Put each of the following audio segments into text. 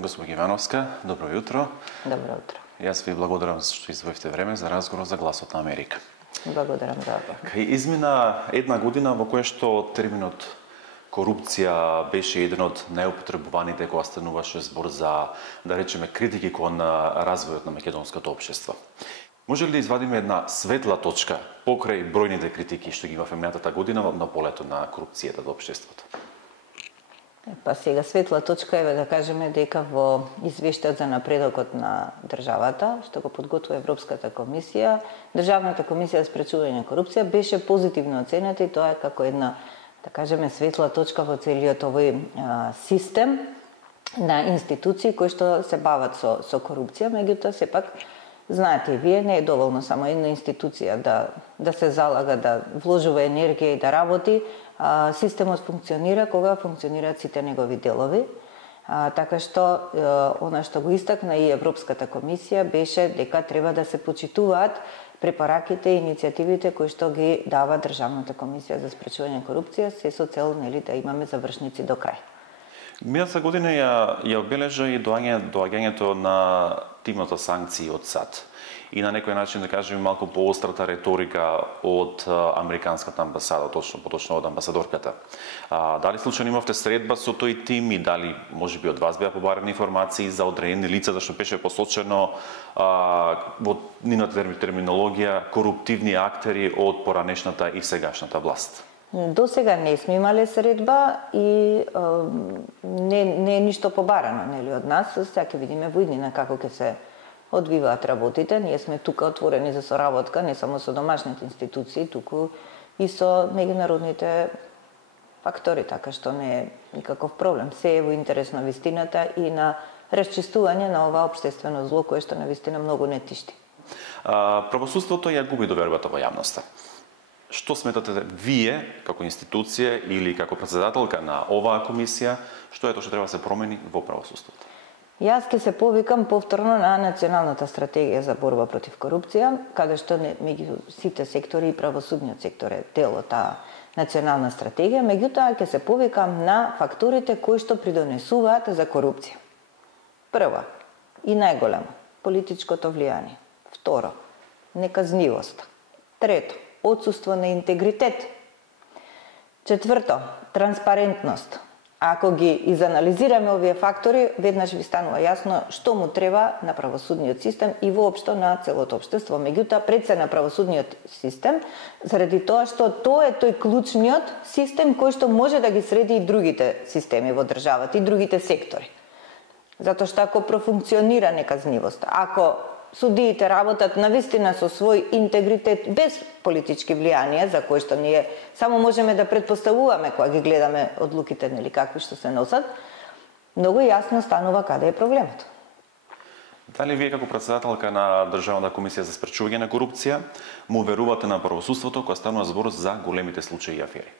Госпожа Ивановска, добро jutro. Добро утро. Јас ви благодарам што извоевте време за разговор за Гласот на Америка. Благодарам за това. Измина една година во која што терминот корупција беше еден од најупотребуваните кога стануваше збор за, да речеме, критики кон развојот на македонското општество. Може ли да извадиме една светла точка покрај бројните критики што ги имавме минатата година на полето на корупцијата во општеството? Па сега светла точка е да кажеме дека во извештајот за напредокот на државата, што го подготвува Европската комисија, Државната комисија за спречување на корупција беше позитивно оценета и тоа е како една, да кажеме, светла точка во целиот овој систем на институции кои што се бават со корупција, меѓутоа сепак знаете и вие, не е доволно само една институција да се залага, да вложува енергија и да работи. Системот функционира кога функционираат сите негови делови. Така што она што го истакна и Европската комисија беше дека треба да се почитуваат препораките и иницијативите кои што ги дава Државната комисија за спречување на корупција, се со цел да имаме завршници до крај. Минатата година ја обележа и доаѓањето на тимната санкции од САД. И на некој начин, да кажем, малку поострата реторика од американската амбасада, поточно од амбасадорката. Дали случајно имавте средба со тој тим и дали можеби од вас беа побарани информации за одредени лица, зашто беше посочено во нивната терминологија коруптивни актери од поранешната и сегашната власт? До сега не сме имале средба и не е ништо побарано, нели, од нас. Сега ќе видиме во иднина како ќе се одвиваат работите. Ние сме тука отворени за соработка, не само со домашните институции, туку и со меѓународните фактори, така што не е никаков проблем. Се е во интерес на вистината и на расчистување на ова општествено зло кое што на вистина многу не тишти. Правосудството ја губи довербата во јавноста. Што сметате вие, како институција или како претседателка на оваа комисија, што е тоа што треба да се промени во правосудството? Јас ќе се повикам повторно на Националната стратегија за борба против корупција, каде што меѓу сите сектори и правосудниот сектор е дел од таа национална стратегија, меѓутоа ќе се повикам на факторите кои што придонесуваат за корупција. Прво и најголемо, политичкото влијание. Второ, неказнивост. Трето, отсуство на интегритет. Четврто, транспарентност. Ако ги изанализираме овие фактори, веднаш ви станува јасно што му треба на правосудниот систем и воопшто на целото општество. Меѓутоа, пред се на правосудниот систем, заради тоа што тоа е тој клучниот систем кој што може да ги среди и другите системи во државата и другите сектори. Затоа што ако профункционира неказнивост, ако судиите работат навистина со свој интегритет без политички влијанија, за кои што ние само можеме да предпоставуваме кога ги гледаме одлуките, нели, какви што се носат, многу јасно станува каде е проблемот. Дали вие како претседателка на Државната комисија за спречување на корупција му верувате на правосудството кога станува збор за големите случаи и афери?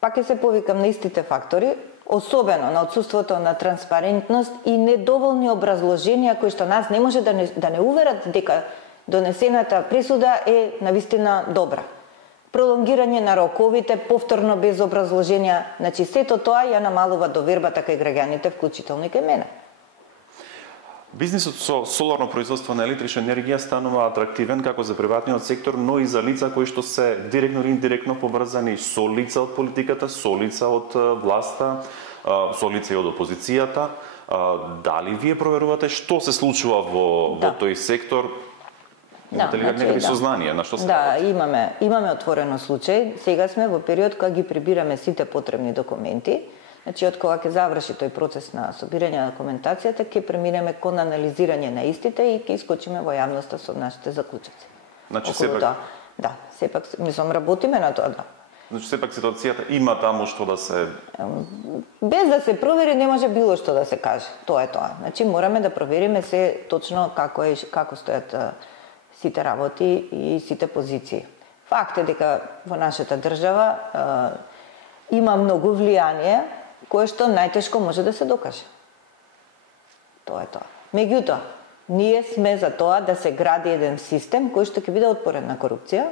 Пак ќе се повикам на истите фактори, особено на отсуството на транспарентност и недоволни образложенија кои што нас не може да не уверат дека донесената пресуда е навистина добра. Пролонгирање на роковите повторно без образложенија, значи сето тоа ја намалува довербата кај граѓаните, вклучително и кај мене. Бизнисот со соларно производство на електрична енергија станува атрактивен како за приватниот сектор, но и за лица кои што се директно или индиректно поврзани со лица од политиката, со лица од власта, со лица и од опозицијата. Дали вие проверувате што се случува во тој сектор? Имате ли некакви сознанија на што се работи? Имаме отворено случај. Сега сме во период кога ги прибираме сите потребни документи. Значи, од кога ќе заврши тој процес на собирање на документацијата, ќе преминеме кон анализирање на истите и ќе искочиме во јавноста со нашите заклучоци. Значи, сепак... Да, сепак, мислам, работиме на тоа, да. Значи, сепак ситуацијата има таму што да се... Без да се провери, не може било што да се каже. Тоа е тоа. Значи, мораме да провериме се точно како стојат сите работи и сите позиции. Факт е дека во нашата држава има многу влијание кое што најтешко може да се докаже. Тоа е тоа. Меѓутоа, ние сме за тоа да се гради еден систем кој што ќе биде отпорен на корупција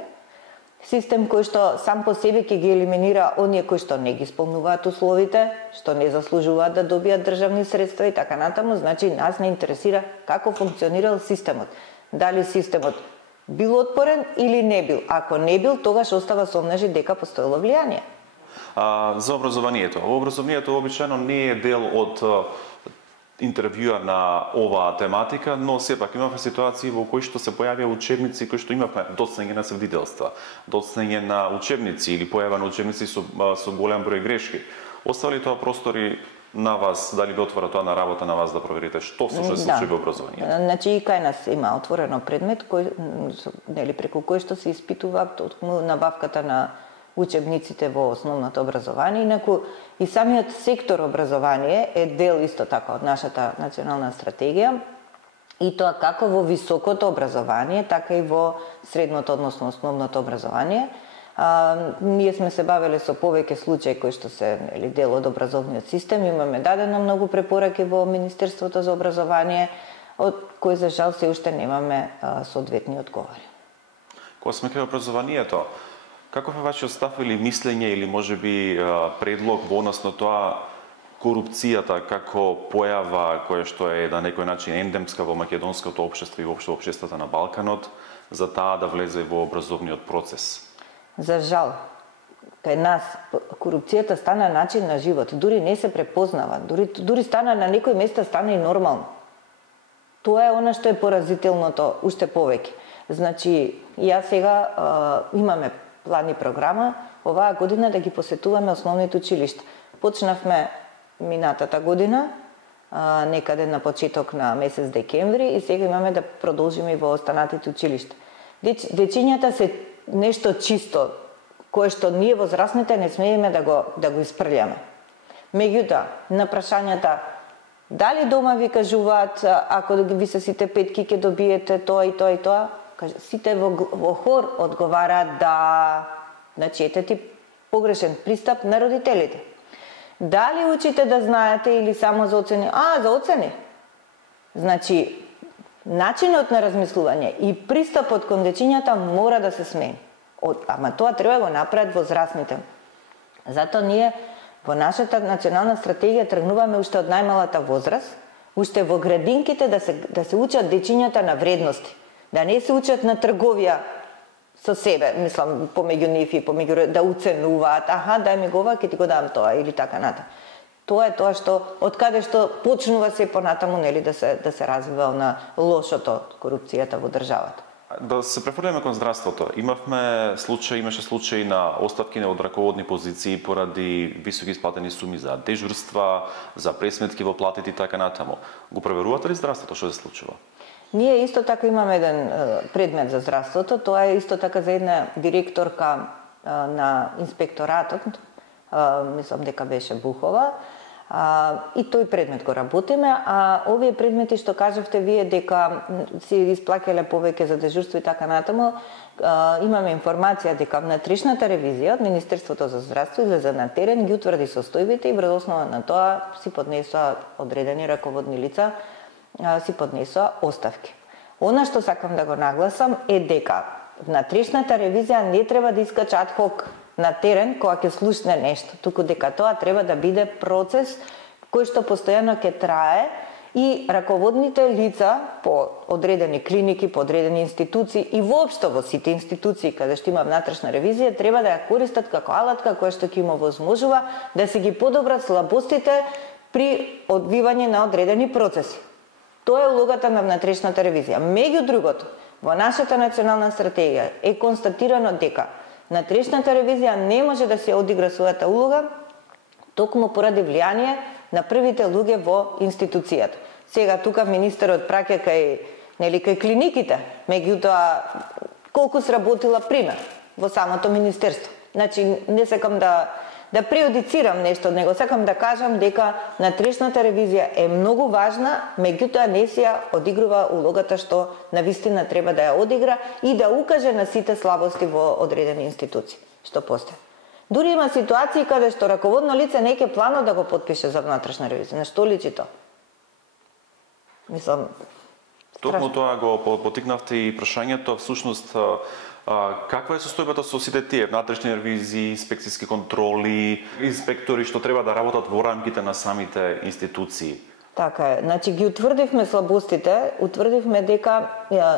Систем кој што сам по себе ќе ги елиминира оние кои што не ги исполнуваат условите, што не заслужуваат да добијат државни средства и така натаму. Значи, нас не интересира како функционирал системот. Дали системот бил отпорен или не бил. Ако не бил, тогаш остава сомнежи дека постоело влијание. За образованието. Образованието обичајно не е дел од интервјуа на оваа тематика, но сепак имавме ситуации во кои што се појавија учебници кои што имавме доцнење на свидетелства, доцнење на учебници или појава на учебници со голем број грешки. Остави ли тоа простори на вас, дали ви отвора тоа на работа на вас да проверите што се случи во образованието? Значи и кај нас има отворено предмет кој нели преку кој што се испитува набавката на учебниците во основното образование, инаку и самиот сектор образование е дел исто така од нашата национална стратегија, и тоа како во високото образование, така и во средното, односно основното образование. Ние сме се бавеле со повеќе случаи кои што се дел од образовниот систем, имаме дадено многу препораки во Министерството за образование, од кои за жал се уште немаме соодветни одговори. Кога сме кај образованието, каков е вашиот став или мислење или можеби предлог во однос на тоа корупцијата како појава која што е на некој начин ендемска во македонското општество и воопшто општеството на Балканот, за таа да влезе во образовниот процес? За жал, кај нас корупцијата стана начин на живот, дури не се препознава, дури стана на некои места стана и нормално. Тоа е она што е поразителното уште повеќе. Значи, јас сега имаме план и програма оваа година да ги посетуваме основните училишта. Почнавме минатата година, некаде на почеток на месец декември, и сега имаме да продолжиме и во останатите училишта. Дечињата се нешто чисто, кое што ние возрастните не смееме да го испрљаме. Меѓутоа, на прашањата дали дома ви кажуваат ако ви се сите петки ќе добиете тоа и тоа и тоа, сите во хор одговараат да. Значи, ете ти погрешен пристап на родителите. Дали учите да знаете или само за оцени? За оцени. Значи, начинот на размислување и пристапот кон дечињата мора да се смени. Ама тоа треба да го направат возрастните. Затоа ние во нашата национална стратегија тргнуваме уште од најмалата возраст, уште во градинките да се учат дечињата на вредности. Да не се учат на трговија со себе, мислам, помеѓу нив и помеѓу да уценуваат, дај ми го ова, ќе ти го дам тоа, или така ната. Тоа е тоа што, од каде што почнува се понатаму, нели, да се развива на лошото, корупцијата во државата. Да се префрлиме кон здравството. Имаше случаи на оставки од раководни позиции поради високи исплатени суми за дежурства, за пресметки во платите и така натаму. Го проверувате ли здравството што се случува? Ние исто така имаме еден предмет за здравството, тоа е исто така за една директорка на инспекторатот, мислам дека беше Бухова, и тој предмет го работиме, а овие предмети што кажавте вие дека си исплаќале повеќе за дежурство и така натаму, имаме информација дека внатрешната ревизија од Министерството за здравство излезе на терен, ги утврди состојбите и врз основа на тоа си поднесоа одредени раководни лица, си поднесоа оставки. Она што сакам да го нагласам е дека внатрешната ревизија не треба да искача ад хок на терен кога ќе слушне нешто, туку дека тоа треба да биде процес кој што постојано ќе трае и раководните лица по одредени клиники, по одредени институции и воопшто во сите институции каде што има внатрешна ревизија треба да ја користат како алатка која што ќе им овозможува да се ги подобрат слабостите при одвивање на одредени процеси. Тоа е улогата на внатрешната ревизија. Меѓу другото, во нашата национална стратегија е констатирано дека внатрешната ревизија не може да се одигра својата улога токму поради влијание на првите луѓе во институцијата. Сега тука министерот праќа кај клиниките, меѓутоа колку сработила пример во самото министерство. Значи не сакам да преюдицирам нешто од него, сакам да кажам дека внатрешната ревизија е многу важна, меѓутоа не си ја одигрува улогата што навистина треба да ја одигра и да укаже на сите слабости во одредени институции што постојат. Дури има ситуации каде што раководно лице не ќе планот да го потпише за внатрешна ревизија. На што личи тоа? Мислам, токму тоа го потикнавте и прашањето, всушност Каква е состојбата со сите тие внатрешни ревизии, инспекцијски контроли, инспектори што треба да работат во рамките на самите институции? Така е. Значи ги утврдивме слабостите, утврдивме дека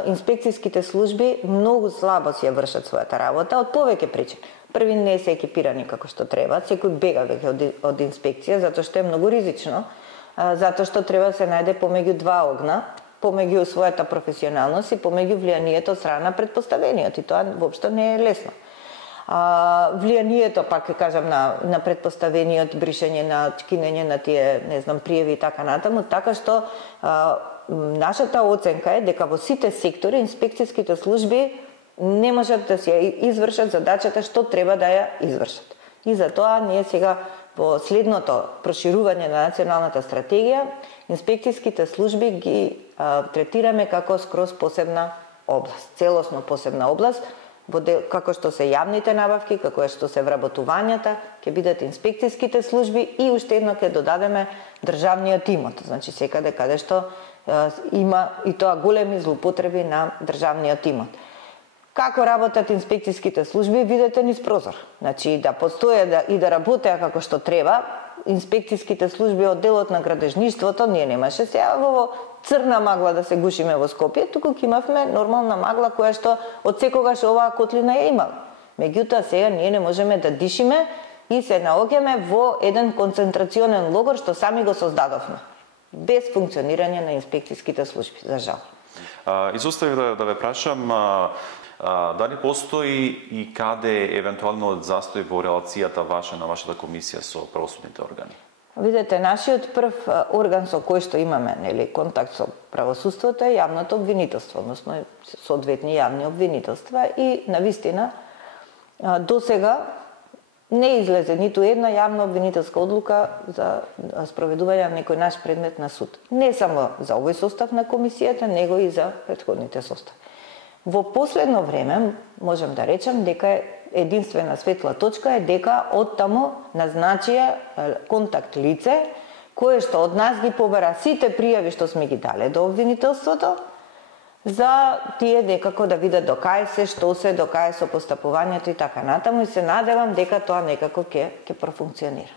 инспекцијските служби многу слабо си ја вршат својата работа од повеќе причини. Први, не се екипирани како што треба, секој бега веќе од инспекција затоа што е многу ризично, затоа што треба да се најде помеѓу два огна, помеѓу својата професионалност и помеѓу влијанието од страна на претпоставениот, и тоа воопшто не е лесно. Влијанието, пак ќе кажам, на претпоставениот, бришење на кинење на тие, не знам, пријави и така натаму, така што нашата оценка е дека во сите сектори инспекцијските служби не можат да се извршат задачата што треба да ја извршат. И затоа ние сега во следното проширување на националната стратегија, инспекцијските служби ги третираме како скроз посебна област, целосно посебна област, како што се јавните набавки, како што се вработувањата, ќе бидат инспекцијските служби и уште едно ќе додадеме државниот имот, значи секаде каде што има и тоа големи злоупотреби на државниот имот. Како работат инспекцијските служби, видете низ прозор. Значи да постојат и да работеа како што треба, инспекцијските служби од делот на градежништвото ние немаше сега во црна магла да се гушиме во Скопје, туку ќе имавме нормална магла која што од секогаш оваа котлина ја имала. Меѓутоа сега ние не можеме да дишиме и се наоѓаме во еден концентрационен логор што сами го создадовме, без функционирање на инспекцијските служби, за жал. Изоставив да ве прашам, дали постои и каде евентуално застој во релацијата на вашата комисија со правосудните органи? Видете, нашиот прв орган со кој што имаме, нели, контакт со правосудството е јавното обвинителство, односно соодветни јавни обвинителства, и навистина до сега не излезе ниту една јавна обвинителска одлука за спроведување на некој наш предмет на суд. Не само за овој состав на комисијата, него и за претходните состави. Во последно време можам да речем дека единствена светла точка е дека оттаму назначија контакт лице кое што од нас ги побара сите пријави што сме ги дале до обвинителството, за тие некако да видат до кај се, што се, до кај со постапувањето и така натаму, и се надевам дека тоа некако ќе профункционира.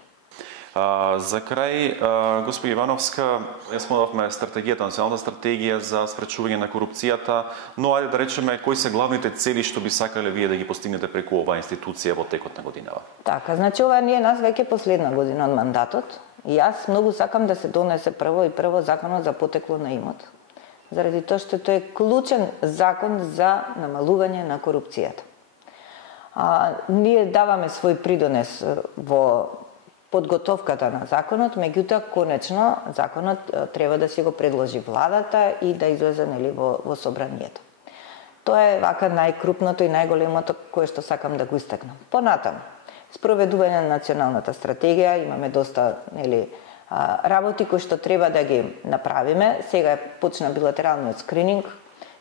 За крај, господи Ивановска, спомнавме стратегијата, националната стратегија за спречување на корупцијата, но ајде да речеме кои се главните цели што би сакале вие да ги постигнете преку оваа институција во текот на годинава? Така, значи ова не е нас веќе последна година од мандатот. И јас многу сакам да се донесе прво законот за потекло на имот, заради тоа што тој е клучен закон за намалување на корупцијата. Ние даваме свој придонес во подготовката на законот, меѓутоа конечно законот треба да си го предложи владата и да излезе, нели, во собранието. Тоа е вака најкрупното и најголемото кое што сакам да го истакнам. Понатаму, спроведување на националната стратегија, имаме доста, нели, работи кои што треба да ги направиме. Сега почна билатералниот скрининг.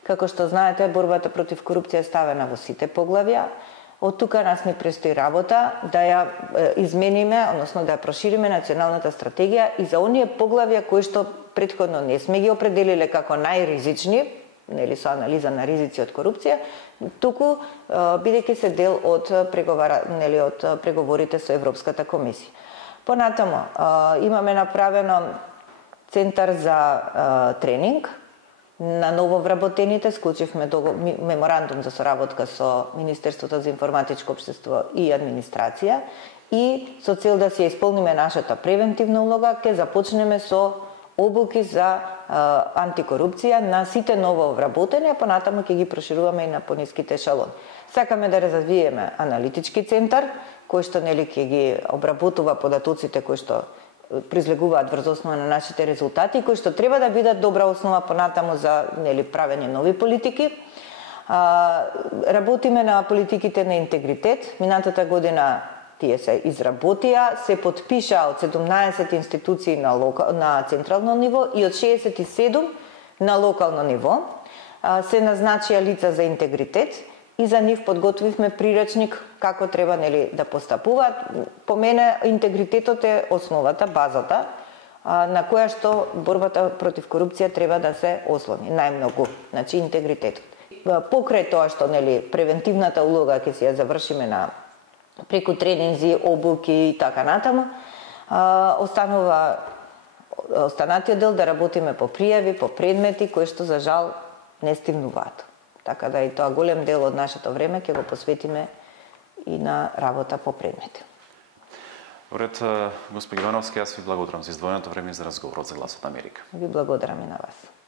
Како што знаете, борбата против корупција е ставена во сите поглавја. Од тука нас ни престои работа да ја измениме, односно да ја прошириме националната стратегија и за оние поглавја кои што претходно не сме ги определиле како најризични, нели, со анализа на ризици од корупција, туку бидејќи се дел од преговорите со Европската комисија. Понатаму имаме направено центар за тренинг на ново вработените, склучивме меморандум за соработка со Министерството за информатичко општество и администрација, и со цел да се исполниме нашата превентивна улога, ќе започнеме со обуки за антикорупција на сите ново вработени, а понатаму ќе ги прошируваме и на пониските ешалони. Сакаме да развиеме аналитички центар, кој што, нели, ќе ги обработува податоците кои што произлегуваат врз основа на нашите резултати, кои што треба да бидат добра основа понатаму за, нели, правење нови политики. Работиме на политиките на интегритет. Минатата година тие се изработија, се подпишаа од 17 институции на централно ниво и од 67 на локално ниво. Се назначија лица за интегритет и за нив подготвивме приречник како треба, нели, да постапуваат. По мене интегритетот е основата, базата на која што борбата против корупција треба да се ослони најмногу, значи интегритетот. Покрај тоа што превентивната улога ќе си ја завршиме преку тренинзи, обуки и така натаму, останатиот дел да работиме по пријави, по предмети кои што за жал не стигнуваат. Така да и тоа голем дел од нашето време ќе го посветиме и на работа по предмети. Уред, госпоѓа Ивановска, јас ви благодарам за издвоеното време и за разговорот за Гласот на Америка. Ви благодарам и на вас.